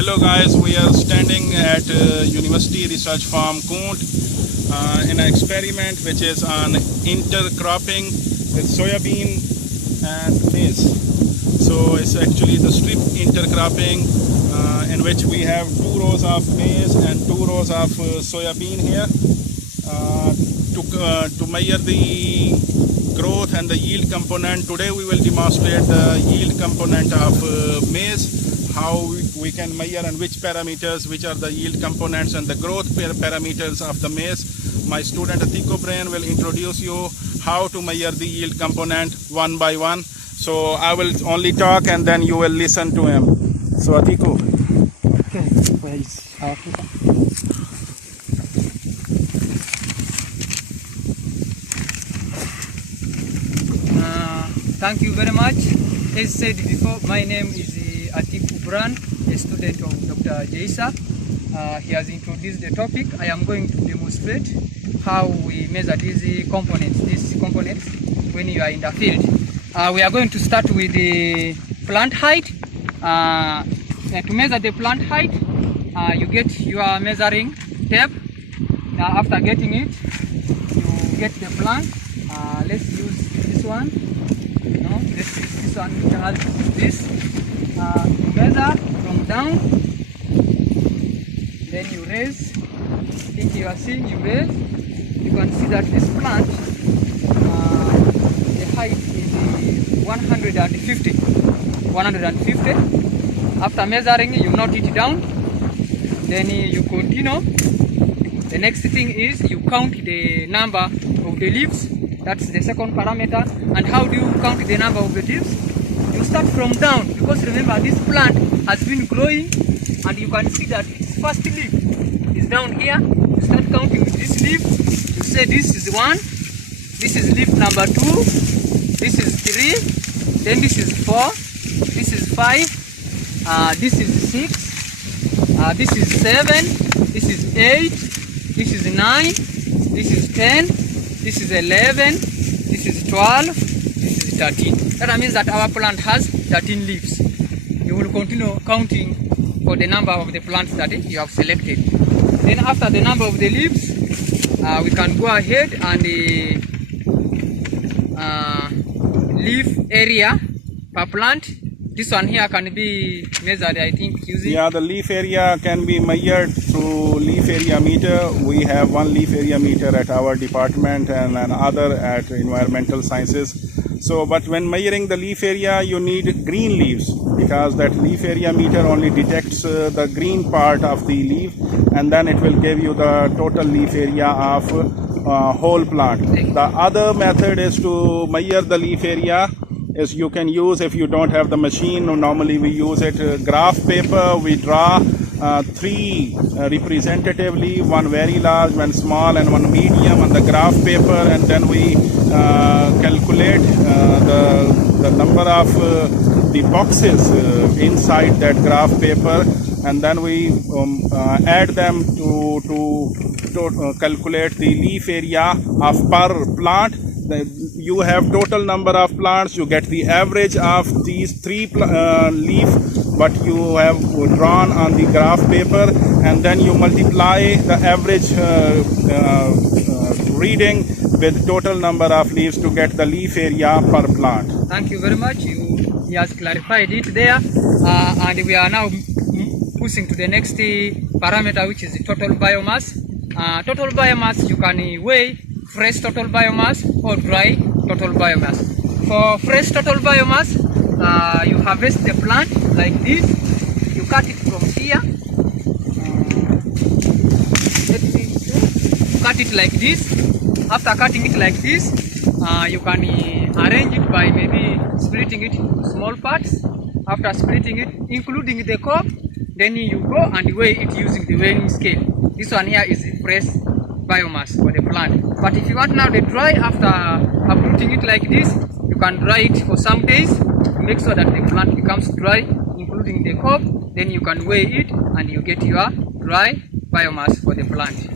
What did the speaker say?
Hello guys, we are standing at University Research Farm Kund in an experiment which is on intercropping with soybean and maize. So it's actually the strip intercropping in which we have 2 rows of maize and 2 rows of soybean here to measure the growth and the yield component. Today we will demonstrate the yield component of maize, how we can measure and which parameters, which are the yield components and the growth parameters of the maize. My student Atiko Brain will introduce you how to measure the yield component one by one. So I will only talk and then you will listen to him. So Atiko. Okay, where is our paper? Thank you very much. As said before, my name is Atiko Brain, a student of Dr. Jaisa. He has introduced the topic. I am going to demonstrate how we measure these components when you are in the field. We are going to start with the plant height. To measure the plant height, you get your measuring tape. After getting it, you get the plant. Let's use this one. Let's use this one which has this. You measure from down, then you raise. I think you are seeing you raise. You can see that this plant, the height is 150. After measuring, you note it down. Then you continue. The next thing is you count the number of the leaves. That's the second parameter. And how do you count the number of the leaves? You start from down, because remember this plant has been growing and you can see that its first leaf is down here. You start counting with this leaf. You say this is 1, this is leaf number 2, this is 3, then this is 4, this is 5, this is 6, this is 7, this is 8, this is 9, this is 10, this is 11, this is 12, this is 13. That means that our plant has 13 leaves. You will continue counting for the number of the plants that you have selected. Then after the number of the leaves, we can go ahead and the leaf area per plant. This one here can be measured, I think, using... Yeah, the leaf area can be measured through leaf area meter. We have one leaf area meter at our department and another at environmental sciences. So, but when measuring the leaf area, you need green leaves, because that leaf area meter only detects the green part of the leaf, and then it will give you the total leaf area of whole plant. The other method is to measure the leaf area. Is you can use, if you don't have the machine, normally we use it graph paper. We draw 3 representatively, one very large, one small and one medium on the graph paper, and then we calculate the number of the boxes inside that graph paper, and then we add them to calculate the leaf area of per plant. You have total number of plants, you get the average of these 3 leaf what you have drawn on the graph paper, and then you multiply the average reading with total number of leaves to get the leaf area per plant. Thank you very much. He has clarified it there, and we are now pushing to the next parameter, which is the total biomass. Total biomass, you can weigh fresh total biomass or dry total biomass. For fresh total biomass, you harvest the plant like this. You cut it from here. Cut it like this. After cutting it like this, you can arrange it by maybe splitting it into small parts. After splitting it, including the cob, then you go and weigh it using the weighing scale. This one here is the fresh biomass for the plant. But if you want now the dry, after uprooting it like this, you can dry it for some days to make sure that the plant becomes dry, including the cob. Then you can weigh it and you get your dry biomass for the plant.